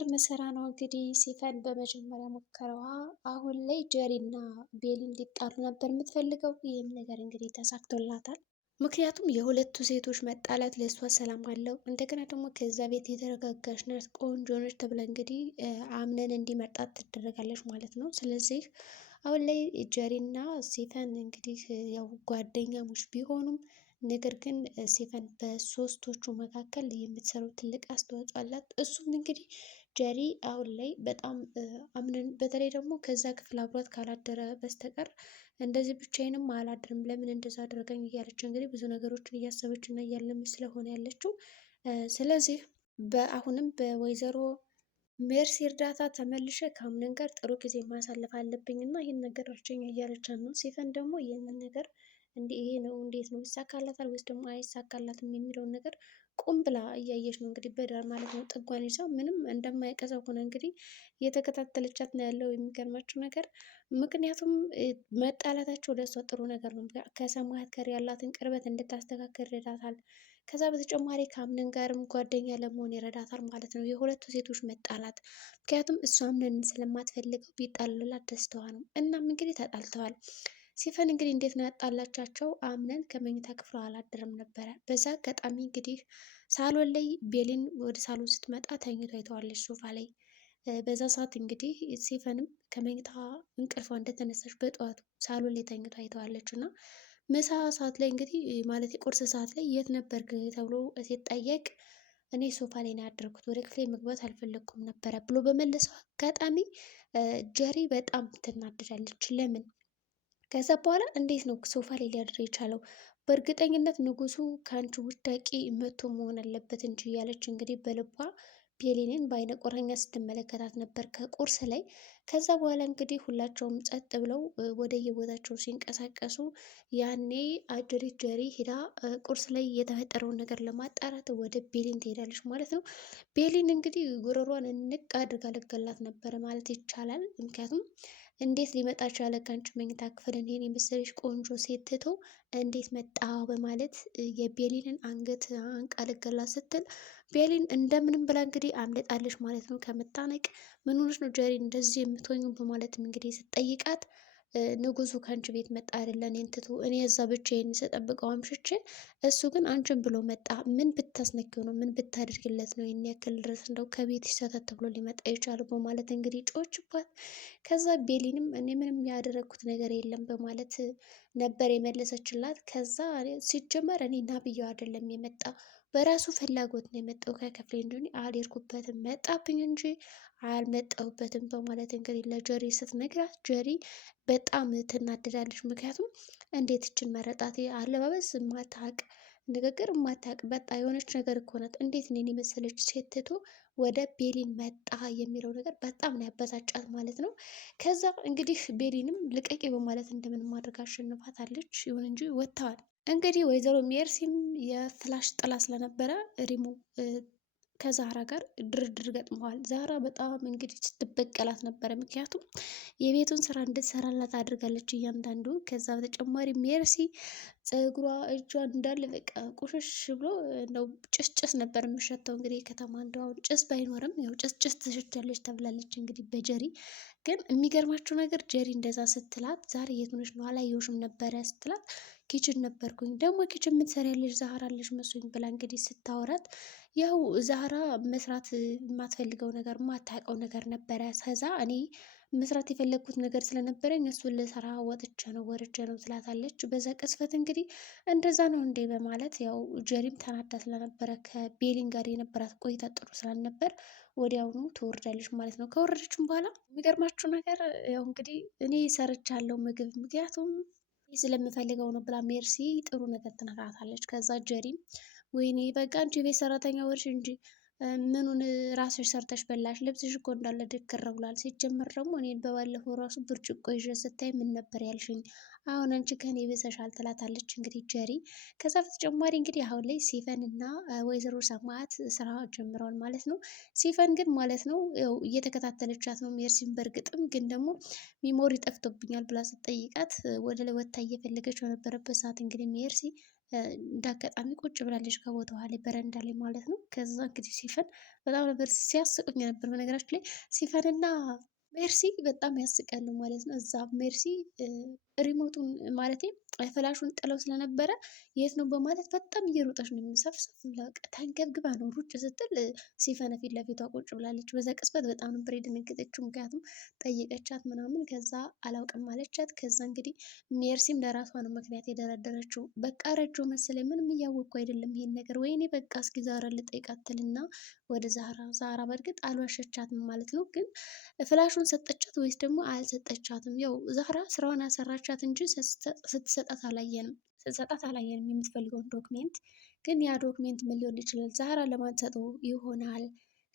የሚገርም ስራ ነው እንግዲህ ሲፈን በመጀመሪያ ሙከራዋ አሁን ላይ ጀሪና ቤሊ እንዲጣሉ ነበር የምትፈልገው። ይህም ነገር እንግዲህ ተሳክቶላታል። ምክንያቱም የሁለቱ ሴቶች መጣላት ለእሷ ሰላም አለው። እንደገና ደግሞ ከዛ ቤት የተረጋጋች ናት፣ ቆንጆ ነች ተብላ እንግዲህ አምነን እንዲመርጣት ትደረጋለች ማለት ነው። ስለዚህ አሁን ላይ ጀሪና ሲፈን እንግዲህ ያው ጓደኛሞች ቢሆኑም ነገር ግን ሲፈን በሶስቶቹ መካከል የምትሰራው ትልቅ አስተዋጽኦ አላት። እሱም እንግዲህ ጀሪ አሁን ላይ በጣም አምነን በተለይ ደግሞ ከዛ ክፍል አብሯት ካላደረ በስተቀር እንደዚህ ብቻዬንም አላድርም ለምን እንደዛ አደረገኝ እያለች እንግዲህ ብዙ ነገሮችን እያሰበች እና እያለመች ስለሆነ ያለችው። ስለዚህ በአሁንም በወይዘሮ ሜርሲ እርዳታ ተመልሼ ከአምነን ጋር ጥሩ ጊዜ ማሳለፍ አለብኝ እና ይህን ነገር እርጅኝ እያለቻት ነው። ሲፈን ደግሞ ይህንን ነገር ይሄ ነው እንዴት ነው ይሳካላታል ወይስ ደግሞ አይሳካላትም የሚለውን ነገር ቁም ብላ እያየች ነው እንግዲህ በዳር ማለት ነው። ጥጓን ይዛ ምንም እንደማይቀዘው ሆነ እንግዲህ እየተከታተለቻት ነው ያለው። የሚገርማችሁ ነገር ምክንያቱም መጣላታቸው ለእሷ ጥሩ ነገር ነው። ከሰማያት ጋር ያላትን ቅርበት እንድታስተካከል ይረዳታል። ከዛ በተጨማሪ ከአምነን ጋርም ጓደኛ ለመሆን ይረዳታል ማለት ነው የሁለቱ ሴቶች መጣላት። ምክንያቱም እሷ አምነን ስለማትፈልገው ቢጣሉላት ደስታዋ ነው። እናም እንግዲህ ተጣልተዋል። ሲፈን እንግዲህ እንዴት ነው ያጣላቻቸው? አምነን ከመኝታ ክፍሏ አላደረም ነበረ። በዛ አጋጣሚ እንግዲህ ሳሎን ላይ ቤሊን ወደ ሳሎን ስትመጣ ተኝቶ አይተዋለች ሶፋ ላይ። በዛ ሰዓት እንግዲህ ሲፈንም ከመኝታ እንቅልፏ እንደተነሳች በጠዋቱ ሳሎን ላይ ተኝቶ አይተዋለች። እና ምሳ ሰዓት ላይ እንግዲህ ማለት የቁርስ ሰዓት ላይ የት ነበርክ ተብሎ ሲጠየቅ እኔ ሶፋ ላይ ነው ያደርኩት ወደ ክፍሌ መግባት አልፈለግኩም ነበረ ብሎ በመለሰው አጋጣሚ ጀሪ በጣም ትናደዳለች። ለምን ከዛ በኋላ እንዴት ነው ሶፋ ላይ ሊያድር የቻለው? በእርግጠኝነት ንጉሱ ከአንቺ ውዳቂ መቶ መሆን አለበት እንጂ እያለች እንግዲህ በልቧ ቤሊንን በአይነ ቁራኛ ስትመለከታት ነበር ከቁርስ ላይ። ከዛ በኋላ እንግዲህ ሁላቸውም ጸጥ ብለው ወደ የቦታቸው ሲንቀሳቀሱ ያኔ አጀሪት ጀሪ ሂዳ ቁርስ ላይ የተፈጠረውን ነገር ለማጣራት ወደ ቤሊን ትሄዳለች ማለት ነው። ቤሊን እንግዲህ ጉሮሯን እንቅ አድርጋ ልገላት ነበረ ማለት ይቻላል። ምክንያቱም እንዴት ሊመጣ ቻለ ከአንቺ መኝታ ክፍል እኔን የመሰለሽ ቆንጆ ሴት ትቶ እንዴት መጣ በማለት የቤሊንን አንገት አንቃ ልገላት ስትል ቤሊን እንደምንም ብላ እንግዲህ አምልጣለች ማለት ነው ከመታነቅ። ምን ሆነሽ ነው ጀሪ እንደዚህ የምትሆኙ በማለትም እንግዲህ ስትጠይቃት ንጉሱ ከአንቺ ቤት መጣ አይደለ እኔን ትቶ እኔ እዛ ብቻዬን ስጠብቀው አምሽቼ እሱ ግን አንቺን ብሎ መጣ። ምን ብታስነኪው ነው ምን ብታደርግለት ነው ይህን ያክል ድረስ እንደው ከቤት ይሰተት ብሎ ሊመጣ የቻለው በማለት እንግዲህ ጮችባት። ከዛ ቤሊንም እኔ ምንም ያደረግኩት ነገር የለም በማለት ነበር የመለሰችላት። ከዛ ሲጀመር እኔ ና ብዬው አይደለም የመጣው በራሱ ፍላጎት ነው የመጣው ከክፍሌ እንጂ አልሄድኩበትም መጣብኝ እንጂ አልመጣሁበትም በማለት እንግዲህ ለጀሪ ስትነግራት ጀሪ በጣም ትናደዳለች። ምክንያቱም እንዴት እችን መረጣት አለባበስ ማታቅ ንግግር ማታቅ በጣ የሆነች ነገር እኮ ናት። እንዴት እኔን የመሰለች ሴት ትቶ ወደ ቤሊን መጣ የሚለው ነገር በጣም ነው ያበሳጫት ማለት ነው። ከዛ እንግዲህ ቤሊንም ልቀቂ በማለት እንደምንም አድርጋ አሸንፋታለች። ይሁን እንጂ ወጥተዋል። እንግዲህ ወይዘሮ ሜርሲም የፍላሽ ጥላ ስለነበረ ሪሙ ከዛህራ ጋር ድርድር ገጥመዋል። ዛህራ በጣም እንግዲህ ስትበቀላት ነበረ። ምክንያቱም የቤቱን ስራ እንድትሰራላት አድርጋለች እያንዳንዱ። ከዛ በተጨማሪ ሜርሲ ፀጉሯ እጇን እንዳለ በቃ ቁሽሽ ብሎ እንደው ጭስ ጭስ ነበር የምሸተው። እንግዲህ ከተማ እንደው አሁን ጭስ ባይኖርም ያው ጭስ ጭስ ትሸቻለች ተብላለች እንግዲህ በጀሪ። ግን የሚገርማችሁ ነገር ጀሪ እንደዛ ስትላት ዛሬ የት ሆነሽ ነው አላየሁሽም ነበረ ስትላት ኪችን ነበርኩኝ ደግሞ ኪችን የምትሰሪያለሽ ዛህራ አለሽ መስሎኝ ብላ እንግዲህ ስታወራት ያው ዛህራ መስራት የማትፈልገው ነገር የማታውቀው ነገር ነበረ። ከዛ እኔ መስራት የፈለግኩት ነገር ስለነበረኝ እሱን ልሰራ ወጥቼ ነው ወርጄ ነው ትላታለች። በዛ ቅስፈት እንግዲህ እንደዛ ነው እንዴ በማለት ያው ጀሪም ተናዳ ስለነበረ ከቤሊን ጋር የነበራት ቆይታ ጥሩ ስላልነበር ወዲያውኑ ትወርዳለች ማለት ነው። ከወረደችም በኋላ የሚገርማችሁ ነገር ያው እንግዲህ እኔ ሰርቻለሁ ምግብ ምክንያቱም ስለምፈልገው ነው ብላ ሜርሲ ጥሩ ነገር ትነግራታለች። ከዛ ጀሪም ወይኔ በቃ አንቺ የቤት ሰራተኛ ወርሽ እንጂ ምኑን ራስሽ ሰርተሽ በላሽ? ልብስሽ እኮ እንዳለ ድክር ብሏል። ሲጀመር ደግሞ እኔን በባለፈው ራሱ ብርጭቆ ይዤ ስታይ ምን ነበር ያልሽኝ? አሁን አንቺ ከኔ ብሰሻል ትላታለች እንግዲህ ጀሪ። ከዛ በተጨማሪ እንግዲህ አሁን ላይ ሲፈን እና ወይዘሮ ሰማያት ስራ ጀምረዋል ማለት ነው። ሲፈን ግን ማለት ነው ያው እየተከታተለቻት ነው ሜርሲን። በእርግጥም ግን ደግሞ ሚሞሪ ጠፍቶብኛል ብላ ስትጠይቃት ወደ ላይ ወታ እየፈለገች በነበረበት ሰዓት እንግዲህ ሜርሲ እንደ አጋጣሚ ቁጭ ብላለች ከቦታዋ ላይ በረንዳ ላይ ማለት ነው። ከዛ እንግዲህ ሲፈን በጣም ነበር ሲያስቁኝ ነበር። በነገራችን ላይ ሲፈንና ሜርሲ በጣም ያስቃሉ ማለት ነው። እዛ ሜርሲ ሪሞቱን ማለቴ ፍላሹን ጥለው ስለነበረ የት ነው በማለት በጣም እየሮጠች ነው የሚሰፍሰፍ ብላ ተንገብግባ ነው ሩጭ ስትል ሲፈን ፊት ለፊቷ ቁጭ ብላለች። በዛ ቅጽበት በጣም ነበር የደነገጠችው። ምክንያቱም ጠየቀቻት ምናምን ከዛ አላውቅም አለቻት። ከዛ እንግዲህ ሜርሲም ለራሷ ነው ምክንያት የደረደረችው። በቃ ረጆ መሰለኝ ምንም እያወቅኩ አይደለም ይሄን ነገር ወይኔ በቃ እስኪ ዛራ ልጠይቃት ትልና ወደ ዛራ በእርግጥ አልዋሸቻትም ማለት ነው። ግን ፍላሹን ሰጠቻት ወይስ ደግሞ አልሰጠቻትም? ያው ዛራ ስራዋን አሰራቻት እንጂ ስትሰጣት አላየንም። ስትሰጣት አላየንም የምትፈልገውን ዶክሜንት። ግን ያ ዶክሜንት ምን ሊሆን ይችላል? ዛራ ለማን ሰጠው ይሆናል?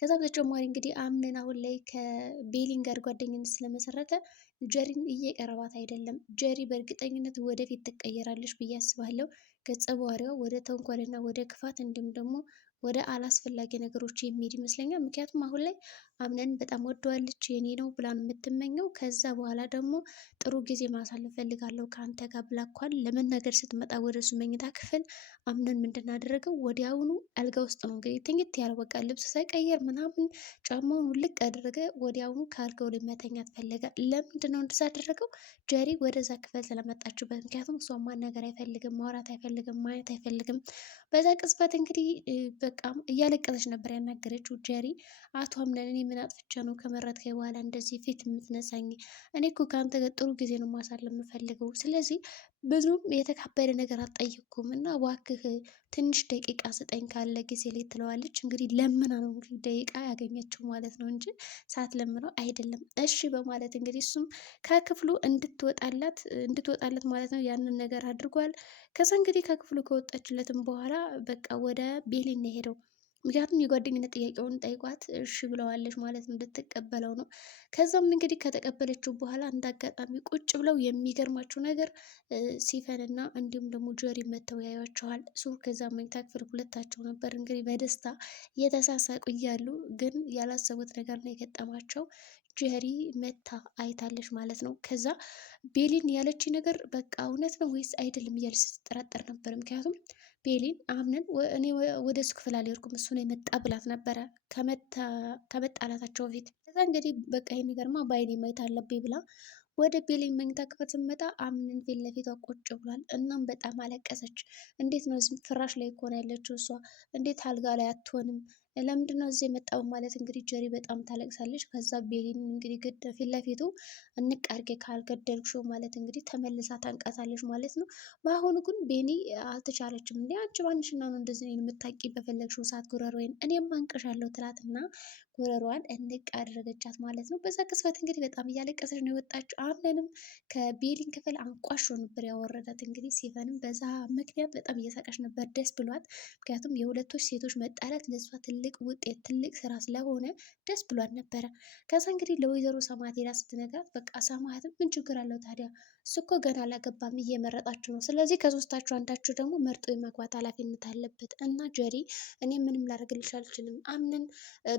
ከዛ በተጨማሪ እንግዲህ አምነን አሁን ላይ ከቤሊን ጋር ጓደኝነት ስለመሰረተ ጀሪን እየቀረባት አይደለም። ጀሪ በእርግጠኝነት ወደፊት ትቀየራለች ብዬ አስባለሁ። ገጸ ባህሪዋ ወደ ተንኮልና ወደ ክፋት እንዲሁም ደግሞ ወደ አላስፈላጊ ነገሮች የሚሄድ ይመስለኛል። ምክንያቱም አሁን ላይ አምነን በጣም ወደዋለች የኔ ነው ብላን የምትመኘው። ከዛ በኋላ ደግሞ ጥሩ ጊዜ ማሳለፍ ፈልጋለሁ ከአንተ ጋር ብላኳል ለመናገር ስትመጣ ወደ እሱ መኝታ ክፍል አምነን ምንድን አደረገው? ወዲያውኑ አልጋ ውስጥ ነው እንግዲህ ትኝት ያለው በቃ ልብስ ሳይቀየር ምናምን ጫማውን ውልቅ ያደረገ ወዲያውኑ ከአልጋው ላይ መተኛት ፈለገ። ለምንድን ነው እንደዛ ያደረገው? ጀሪ ወደዛ ክፍል ስለመጣችበት። ምክንያቱም እሷ ማናገር አይፈልግም፣ ማውራት አይፈልግም፣ ማየት አይፈልግም። በዛ ቅጽበት እንግዲህ በቃ እያለቀሰች ነበር ያናገረችው ጀሪ። አቶ አምነን እኔ ምን አጥፍቼ ነው ከመረጥከኝ በኋላ እንደዚህ ፊት የምትነሳኝ? እኔ እኮ ከአንተ ጋር ጥሩ ጊዜ ነው ማሳለፍ የምፈልገው። ስለዚህ ብዙም የተካበደ ነገር አልጠየቅኩም እና እባክህ ትንሽ ደቂቃ ስጠኝ ካለ ጊዜ ላይ ትለዋለች። እንግዲህ ለምና ነው እንግዲህ ደቂቃ ያገኘችው ማለት ነው እንጂ ሳትለምነው አይደለም። እሺ በማለት እንግዲህ እሱም ከክፍሉ እንድትወጣለት ማለት ነው ያንን ነገር አድርጓል። ከዛ እንግዲህ ከክፍሉ ከወጣችለትም በኋላ በቃ ወደ ቤሊን ነው ሄደው። ምክንያቱም የጓደኝነት ጥያቄውን ጠይቋት እሺ ብለዋለች ማለት ነው፣ እንድትቀበለው ነው። ከዛም እንግዲህ ከተቀበለችው በኋላ እንደ አጋጣሚ ቁጭ ብለው የሚገርማቸው ነገር ሲፈንና እንዲሁም ደግሞ ጀሪ መተው ያዩዋቸዋል። ከዛ መኝታ ክፍል ሁለታቸው ነበር እንግዲህ በደስታ እየተሳሳቁ እያሉ ግን ያላሰቡት ነገር ነው የገጠማቸው። ጀሪ መታ አይታለች ማለት ነው። ከዛ ቤሊን ያለች ነገር በቃ እውነት ነው ወይስ አይደለም እያለች ስትጠራጠር ነበር። ምክንያቱም ቤሊን አምነን እኔ ወደ እሱ ክፍል አልሄድኩም እሱ ነው የመጣ ብላት ነበረ ከመጣላታቸው በፊት። ከዛ እንግዲህ በቃ ይሄ ነገርማ በአይኔ ማየት አለብኝ ብላ ወደ ቤሊን መኝታ ክፍል ስትመጣ አምነን ፊት ለፊቷ ቁጭ ብሏል። እናም በጣም አለቀሰች። እንዴት ነው እዚህ ፍራሽ ላይ እኮ ነው ያለችው እሷ፣ እንዴት አልጋ ላይ አትሆንም? ለምንድን ነው እዚህ የመጣው? ማለት እንግዲህ ጀሪ በጣም ታለቅሳለች። ከዛ ቤሊን እንግዲህ ፊት ለፊቱ እንቅ አድርጌ ካልገደልሽው ማለት እንግዲህ ተመልሳ ታንቃታለች ማለት ነው። በአሁኑ ግን ቤኒ አልተቻለችም። እንዲ አንቺ ባንሽና ነው እንደዚህ የምታቂ በፈለግሽው ሰዓት ጉረሮዬን እኔም አንቅሻለሁ ትላትና ጉረሯን እንቅ አደረገቻት ማለት ነው። በዛ ቅጽበት እንግዲህ በጣም እያለቀሰች ነው የወጣችው። አምነንም ከቤሊን ክፍል አንቋሾ ነበር ያወረዳት። እንግዲህ ሲፈንም በዛ ምክንያት በጣም እየሳቀች ነበር ደስ ብሏት። ምክንያቱም የሁለቶች ሴቶች መጣላት ለእሷ ትልቅ ውጤት ትልቅ ስራ ስለሆነ ደስ ብሏት ነበረ። ከዛ እንግዲህ ለወይዘሮ ሰማት ሄዳ ስትነግራት በቃ ሰማትም ምን ችግር አለው ታዲያ እሱ እኮ ገና አላገባም እየመረጣችሁ ነው። ስለዚህ ከሶስታችሁ አንዳችሁ ደግሞ መርጦ የማግባት ኃላፊነት አለበት እና ጀሪ እኔ ምንም ላደርግልሽ አልችልም። አምነን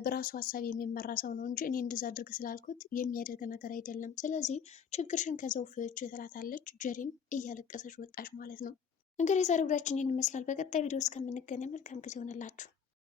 በራሱ ሀሳብ የሚመራ ሰው ነው እንጂ እኔ እንደዛ አድርግ ስላልኩት የሚያደርግ ነገር አይደለም። ስለዚህ ችግርሽን ከዛው ፍች ትላታለች። ጀሪም እያለቀሰች ወጣች ማለት ነው። እንግዲህ የዛሬ ውሏችን ይህን ይመስላል። በቀጣይ ቪዲዮ እስከምንገናኝ መልካም ጊዜ ሆነላችሁ።